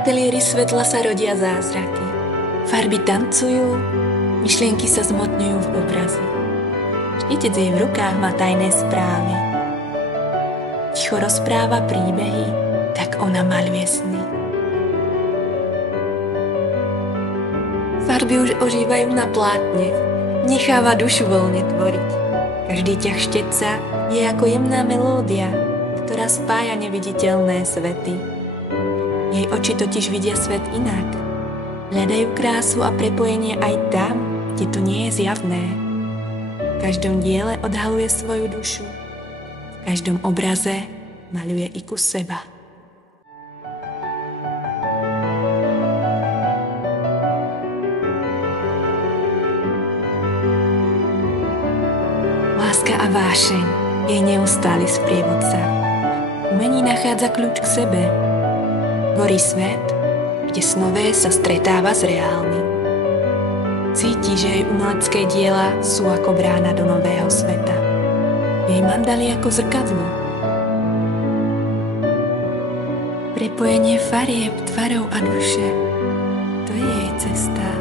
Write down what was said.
ateliéri svetla sa rodia zázraky. Farby tancujú, myšlienky sa zmotňujú v obrazy. Štítec jej v rukách má tajné správy. Ticho rozpráva príbehy, tak ona maľuje sny. Farby už ožívajú na plátne, necháva dušu voľne tvoriť. Každý ťah štetca je ako jemná melódia, ktorá spája neviditeľné svety. Jej oči totiž vidia svet inak. Hľadajú krásu a prepojenie aj tam, kde to nie je zjavné. V každom diele odhaluje svoju dušu. V každom obraze maľuje i kus seba. Láska a vášeň, jej neustály sprievodca. Umení nachádza kľúč k sebe. Gorí svet, kde snové sa stretáva s reálnym. Cíti, že jej umelecké diela sú ako brána do nového sveta. Jej mandaly ako zrkadlo. Prepojenie farieb, tvarov a duše, to je jej cesta.